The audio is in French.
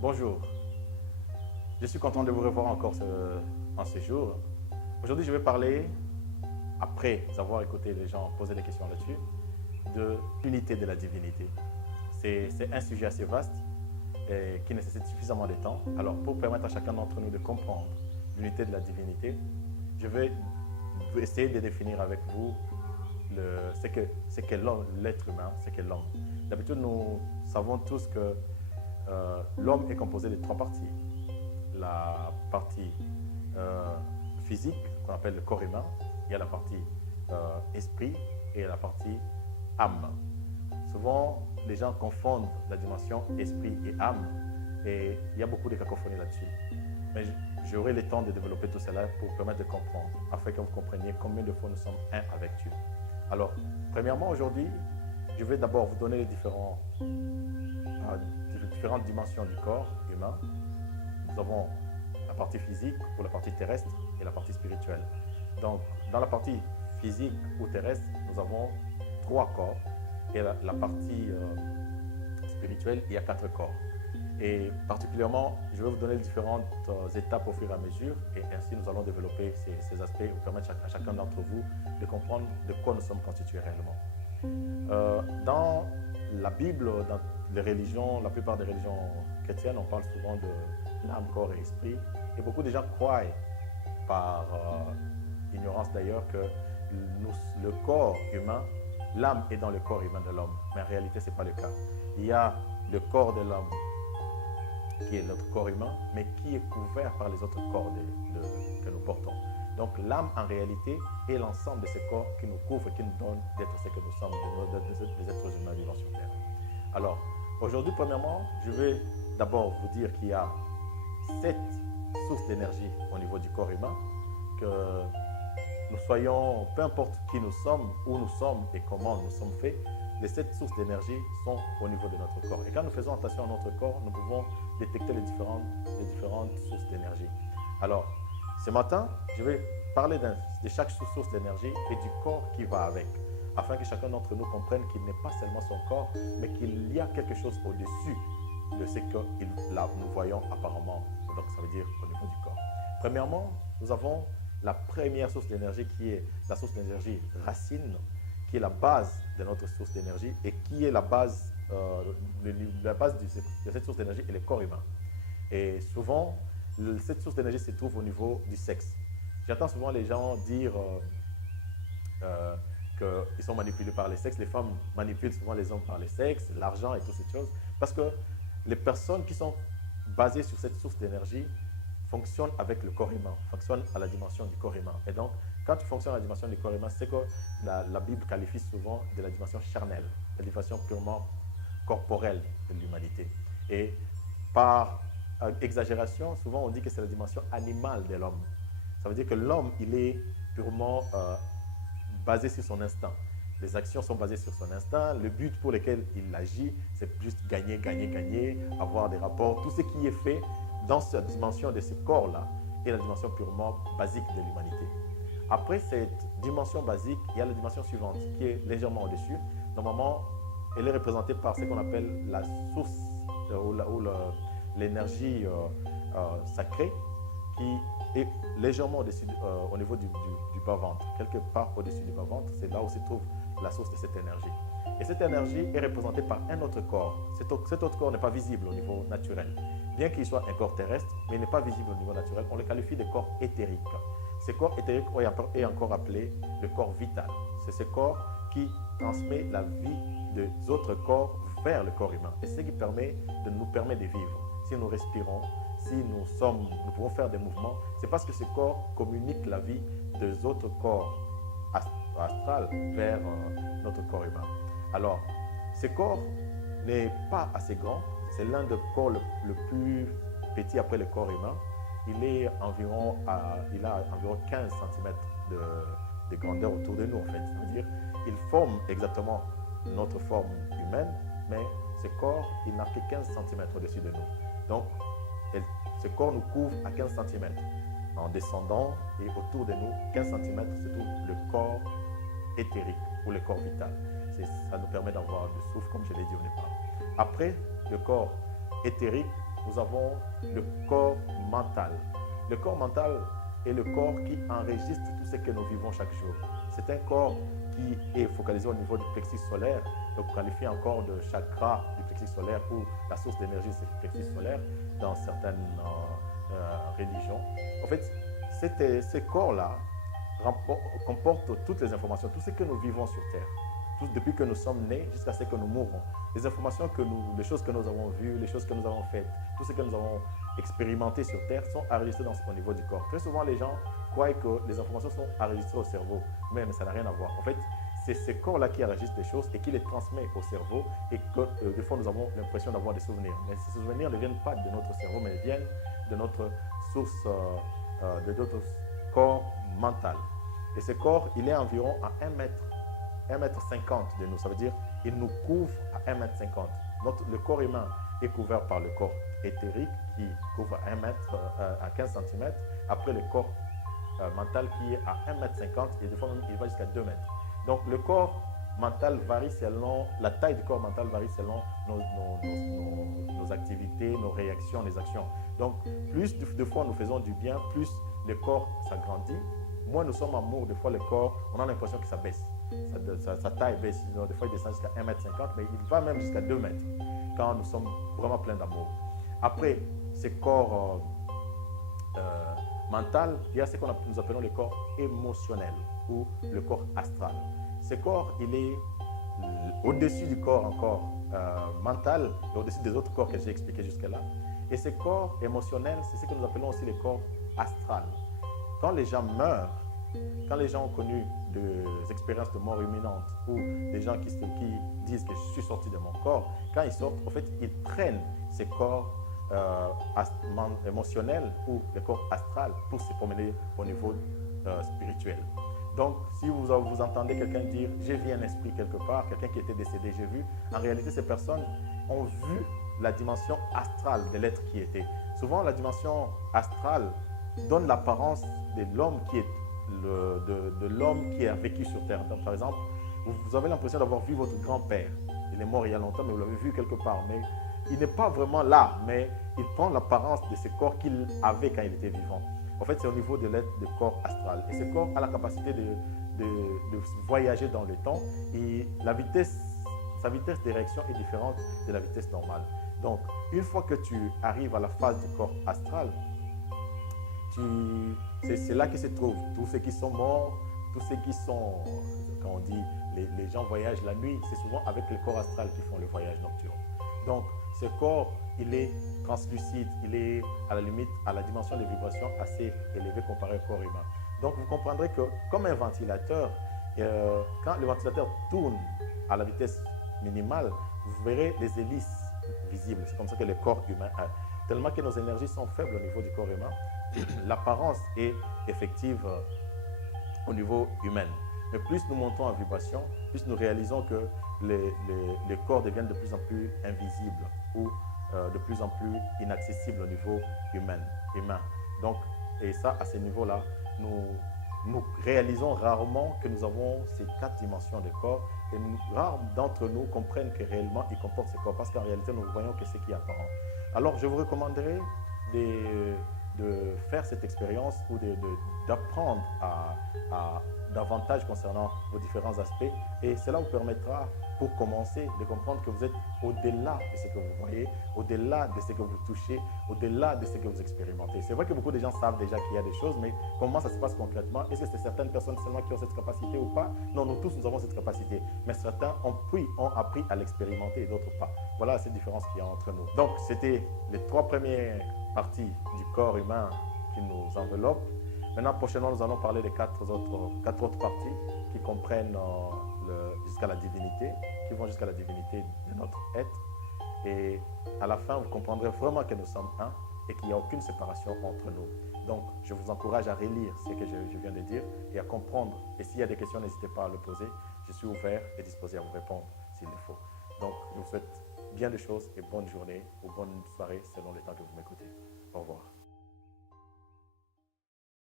Bonjour, je suis content de vous revoir encore en ce jour. Aujourd'hui, je vais parler, après avoir écouté les gens poser des questions là-dessus, de l'unité de la divinité. C'est un sujet assez vaste et qui nécessite suffisamment de temps. Alors, pour permettre à chacun d'entre nous de comprendre l'unité de la divinité, je vais essayer de définir avec vous ce qu'est l'être humain, ce qu'est l'homme. D'habitude, nous savons tous que l'homme est composé de trois parties. La partie physique, qu'on appelle le corps humain, il y a la partie esprit et la partie âme. Souvent, les gens confondent la dimension esprit et âme et il y a beaucoup de cacophonie là-dessus. Mais j'aurai le temps de développer tout cela pour permettre de comprendre, afin que vous compreniez combien de fois nous sommes un avec Dieu. Alors, premièrement, aujourd'hui, je vais d'abord vous donner les différentes dimensions du corps humain. Nous avons la partie physique ou la partie terrestre et la partie spirituelle. Donc, dans la partie physique ou terrestre, nous avons trois corps. Et la partie spirituelle, il y a quatre corps. Et particulièrement, je vais vous donner les différentes étapes au fur et à mesure. Et ainsi, nous allons développer ces aspects pour permettre à chacun d'entre vous de comprendre de quoi nous sommes constitués réellement. Dans la Bible, dans les religions, la plupart des religions chrétiennes, on parle souvent de l'âme, corps et esprit. Et beaucoup de gens croient, par ignorance d'ailleurs, que le corps humain, l'âme est dans le corps humain de l'homme. Mais en réalité, ce n'est pas le cas. Il y a le corps de l'homme qui est notre corps humain, mais qui est couvert par les autres corps que nous portons. Donc l'âme, en réalité, est l'ensemble de ces corps qui nous couvrent et qui nous donnent d'être ce que nous sommes, des êtres humains vivant sur Terre. Alors, aujourd'hui, premièrement, je vais d'abord vous dire qu'il y a 7 sources d'énergie au niveau du corps humain, que nous soyons, peu importe qui nous sommes, où nous sommes et comment nous sommes faits, les 7 sources d'énergie sont au niveau de notre corps. Et quand nous faisons attention à notre corps, nous pouvons détecter les différentes sources d'énergie. Alors, ce matin, je vais parler de chaque source d'énergie et du corps qui va avec, afin que chacun d'entre nous comprenne qu'il n'est pas seulement son corps, mais qu'il y a quelque chose au-dessus de ce que nous voyons apparemment. Donc, ça veut dire au niveau du corps. Premièrement, nous avons la première source d'énergie qui est la source d'énergie racine, qui est la base de notre source d'énergie et qui est la base de cette source d'énergie est le corps humain. Et souvent, cette source d'énergie se trouve au niveau du sexe. J'entends souvent les gens dire qu'ils sont manipulés par les sexes. Les femmes manipulent souvent les hommes par les sexes, l'argent et toutes ces choses. Parce que les personnes qui sont basées sur cette source d'énergie fonctionnent avec le corps humain, fonctionnent à la dimension du corps humain. Et donc, quand tu fonctionnes à la dimension du corps humain, c'est que la Bible qualifie souvent de la dimension charnelle, la dimension purement corporelle de l'humanité. Et par exagération, souvent on dit que c'est la dimension animale de l'homme. Ça veut dire que l'homme, il est purement basé sur son instinct. Les actions sont basées sur son instinct. Le but pour lequel il agit, c'est juste gagner, gagner, gagner, avoir des rapports. Tout ce qui est fait dans cette dimension de ce corps-là est la dimension purement basique de l'humanité. Après cette dimension basique, il y a la dimension suivante qui est légèrement au-dessus. Normalement, elle est représentée par ce qu'on appelle la source ou l'énergie sacrée qui est légèrement au-dessus, au niveau du bas-ventre. Quelque part au-dessus du bas-ventre, c'est là où se trouve la source de cette énergie. Et cette énergie est représentée par un autre corps. Cet autre corps n'est pas visible au niveau naturel. Bien qu'il soit un corps terrestre, mais il n'est pas visible au niveau naturel, on le qualifie de corps éthérique. Ce corps éthérique est encore appelé le corps vital. C'est ce corps qui transmet la vie des autres corps vers le corps humain. Et c'est ce qui nous permet de vivre. Si nous respirons, si nous pouvons faire des mouvements, c'est parce que ce corps communique la vie des autres corps astrales vers notre corps humain. Alors, ce corps n'est pas assez grand. C'est l'un des corps le plus petit après le corps humain. Il a environ 15 cm de grandeur autour de nous, en fait. Ça veut dire qu'il forme exactement notre forme humaine, mais ce corps, il n'a que 15 cm au-dessus de nous. Donc, ce corps nous couvre à 15 cm. En descendant et autour de nous, 15 cm, se trouve le corps éthérique ou le corps vital. Ça nous permet d'avoir du souffle, comme je l'ai dit au départ. Après le corps éthérique, nous avons le corps mental. Le corps mental est le corps qui enregistre tout ce que nous vivons chaque jour. C'est un corps qui est focalisé au niveau du plexus solaire, donc qualifié encore de chakra du plexus solaire, où la source d'énergie c'est le plexus solaire dans certaines religions. En fait, ces corps-là comportent toutes les informations, tout ce que nous vivons sur Terre, depuis que nous sommes nés jusqu'à ce que nous mourrons. Les informations les choses que nous avons vues, les choses que nous avons faites, tout ce que nous avons expérimenté sur Terre sont enregistrés au niveau du corps. Très souvent, les gens croient que les informations sont enregistrées au cerveau, mais ça n'a rien à voir. En fait, c'est ce corps-là qui enregistre les choses et qui les transmet au cerveau et que des fois, nous avons l'impression d'avoir des souvenirs. Mais ces souvenirs ne viennent pas de notre cerveau, mais viennent de notre source, de notre corps mental. Et ce corps, il est environ à 1,50 m de nous. Ça veut dire qu'il nous couvre à 1,50 m. Le corps humain est couvert par le corps éthérique qui couvre à 15 cm. Après, le corps mental qui est à 1,50 m et des fois même il va jusqu'à 2 mètres. Donc le corps mental varie selon, la taille du corps mental varie selon nos activités, nos réactions, les actions. Donc plus de fois nous faisons du bien, plus le corps s'agrandit. Moins nous sommes amour, des fois le corps, on a l'impression que ça baisse. Sa taille baisse, des fois il descend jusqu'à 1,50 m, mais il va même jusqu'à 2 mètres quand nous sommes vraiment pleins d'amour. Après, ce corps mental, il y a ce que nous appelons le corps émotionnel ou le corps astral. Ce corps, il est au-dessus du corps encore mental, au-dessus des autres corps que j'ai expliqués jusque-là. Et ce corps émotionnel, c'est ce que nous appelons aussi le corps astral. Quand les gens meurent, quand les gens ont connu des expériences de mort imminente ou des gens qui disent que je suis sorti de mon corps, quand ils sortent, en fait, ils prennent ces corps émotionnels ou le corps astral pour se promener au niveau spirituel. Donc, si vous entendez quelqu'un dire « j'ai vu un esprit quelque part », quelqu'un qui était décédé, j'ai vu, en réalité, ces personnes ont vu la dimension astrale de l'être qui était. Souvent, la dimension astrale donne l'apparence de l'homme qui est de l'homme qui a vécu sur Terre. Donc, par exemple, vous avez l'impression d'avoir vu votre grand-père. Il est mort il y a longtemps, mais vous l'avez vu quelque part. Mais il n'est pas vraiment là, mais il prend l'apparence de ce corps qu'il avait quand il était vivant. En fait, c'est au niveau de l'être de corps astral. Et ce corps a la capacité de voyager dans le temps et sa vitesse de réaction est différente de la vitesse normale. Donc, une fois que tu arrives à la phase du corps astral, c'est là que se trouvent tous ceux qui sont morts, tous ceux qui sont, quand on dit, les gens voyagent la nuit, c'est souvent avec le corps astral qui font le voyage nocturne. Donc, ce corps, il est translucide, il est à la limite à la dimension de vibration assez élevée comparée au corps humain. Donc, vous comprendrez que comme un ventilateur, quand le ventilateur tourne à la vitesse minimale, vous verrez les hélices visibles. C'est comme ça que le corps humain a. Tellement que nos énergies sont faibles au niveau du corps humain, l'apparence est effective au niveau humain. Mais plus nous montons en vibration, plus nous réalisons que les corps deviennent de plus en plus invisibles ou de plus en plus inaccessibles au niveau humain. Donc, et ça, à ce niveau-là, nous réalisons rarement que nous avons ces 4 dimensions de corps et rares d'entre nous comprennent que réellement ils comportent ces corps parce qu'en réalité, nous voyons que c'est qui est apparent. Alors, je vous recommanderais de faire cette expérience ou d'apprendre à davantage concernant vos différents aspects et cela vous permettra pour commencer de comprendre que vous êtes au-delà de ce que vous voyez, au-delà de ce que vous touchez, au-delà de ce que vous expérimentez. C'est vrai que beaucoup de gens savent déjà qu'il y a des choses, mais comment ça se passe concrètement? Est-ce que c'est certaines personnes seulement qui ont cette capacité ou pas? Non, nous tous, nous avons cette capacité, mais certains ont appris à l'expérimenter et d'autres pas. Voilà cette différence qu'il y a entre nous. Donc, c'était les 3 premières parties du corps humain qui nous enveloppent. Maintenant, prochainement, nous allons parler des 4 autres parties qui comprennent jusqu'à la divinité, qui vont jusqu'à la divinité de notre être. Et à la fin, vous comprendrez vraiment que nous sommes un et qu'il n'y a aucune séparation entre nous. Donc, je vous encourage à relire ce que je viens de dire et à comprendre. Et s'il y a des questions, n'hésitez pas à le poser. Je suis ouvert et disposé à vous répondre s'il le faut. Donc, je vous souhaite bien des choses et bonne journée ou bonne soirée selon le temps que vous m'écoutez. Au revoir.